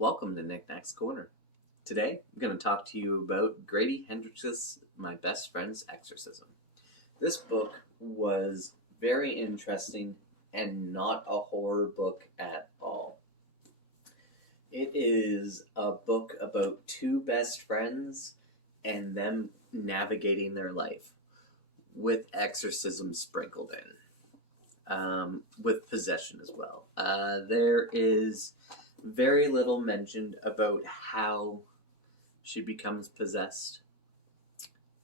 Welcome to Knickknack's Corner. Today, I'm going to talk to you about Grady Hendrix's My Best Friend's Exorcism. This book was very interesting and not a horror book at all. It is a book about two best friends and them navigating their life with exorcism sprinkled in, with possession as well. There is very little mentioned about how she becomes possessed,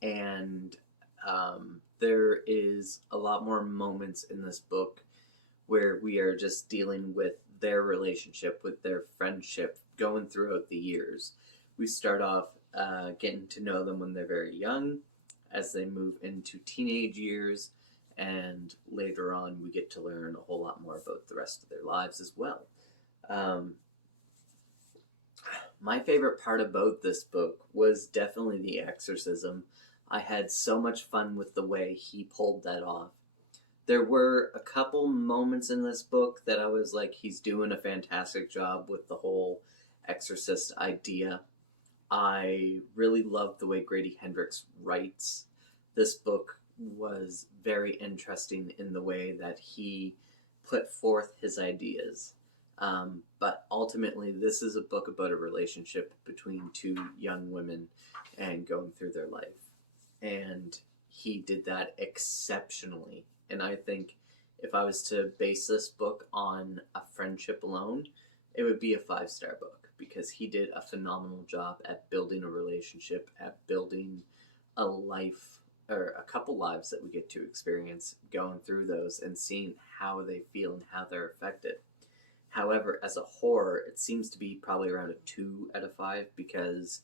and there is a lot more moments in this book where we are just dealing with their relationship, with their friendship going throughout the years. We start off getting to know them when they're very young, as they move into teenage years, and later on we get to learn a whole lot more about the rest of their lives as well. My favorite part about this book was definitely the exorcism. I had so much fun with the way he pulled that off. There were a couple moments in this book that I was like, he's doing a fantastic job with the whole exorcist idea. I really loved the way Grady Hendrix writes. This book was very interesting in the way that he put forth his ideas. But ultimately, this is a book about a relationship between two young women and going through their life. And he did that exceptionally. And I think if I was to base this book on a friendship alone, it would be a 5-star book, because he did a phenomenal job at building a relationship, at building a life, or a couple lives that we get to experience, going through those and seeing how they feel and how they're affected. However, as a horror, it seems to be probably around a 2 out of 5, because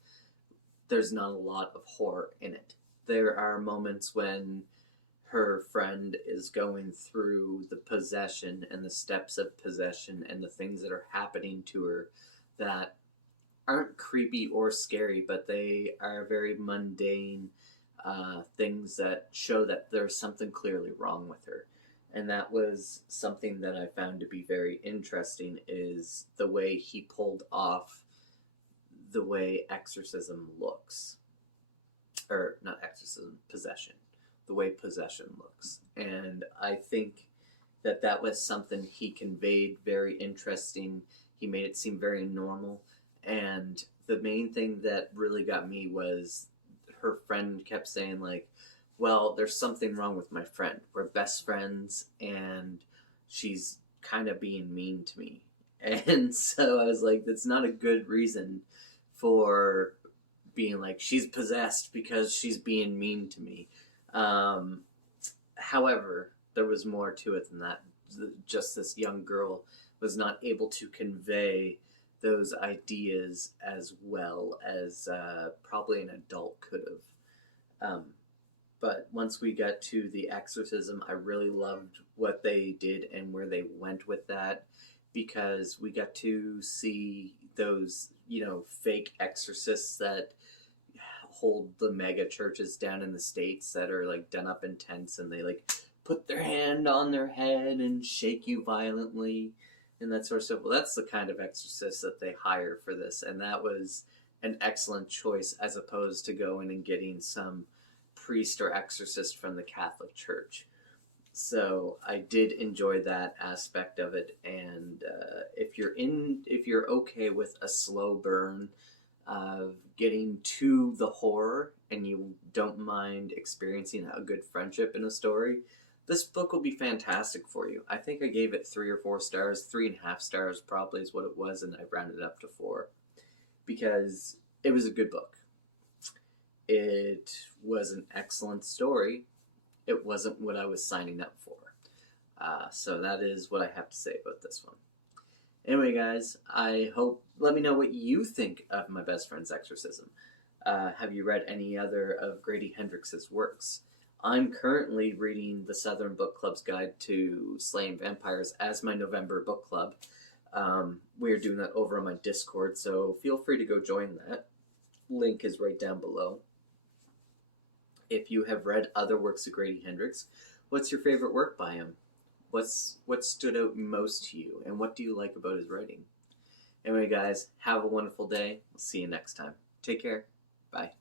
there's not a lot of horror in it. There are moments when her friend is going through the possession and the steps of possession and the things that are happening to her that aren't creepy or scary, but they are very mundane things that show that there's something clearly wrong with her. And that was something that I found to be very interesting, is the way he pulled off the way exorcism looks. Or, not exorcism, possession. The way possession looks. And I think that that was something he conveyed very interesting. He made it seem very normal. And the main thing that really got me was her friend kept saying, like, well, there's something wrong with my friend. We're best friends, and she's kind of being mean to me. And so I was like, that's not a good reason for being like, she's possessed because she's being mean to me. However, there was more to it than that. Just this young girl was not able to convey those ideas as well as probably an adult could have. But once we got to the exorcism, I really loved what they did and where they went with that, because we got to see those, fake exorcists that hold the mega churches down in the States that are like done up in tents, and they like put their hand on their head and shake you violently and that sort of stuff. Well, that's the kind of exorcist that they hire for this, and that was an excellent choice, as opposed to going and getting some priest or exorcist from the Catholic Church. So I did enjoy that aspect of it, and if you're okay with a slow burn of getting to the horror and you don't mind experiencing a good friendship in a story, this book will be fantastic for you. I think I gave it 3 or 4 stars. 3.5 stars probably is what it was, and I rounded it up to 4, because it was a good book. It was an excellent story. It wasn't what I was signing up for. So that is what I have to say about this one. Anyway, guys, let me know what you think of My Best Friend's Exorcism. Have you read any other of Grady Hendrix's works? I'm currently reading the Southern Book Club's Guide to Slaying Vampires as my November book club. We're doing that over on my Discord, so feel free to go join that. Link is right down below. If you have read other works of Grady Hendrix, what's your favorite work by him? What stood out most to you, and what do you like about his writing? Anyway, guys, have a wonderful day. We'll see you next time. Take care. Bye.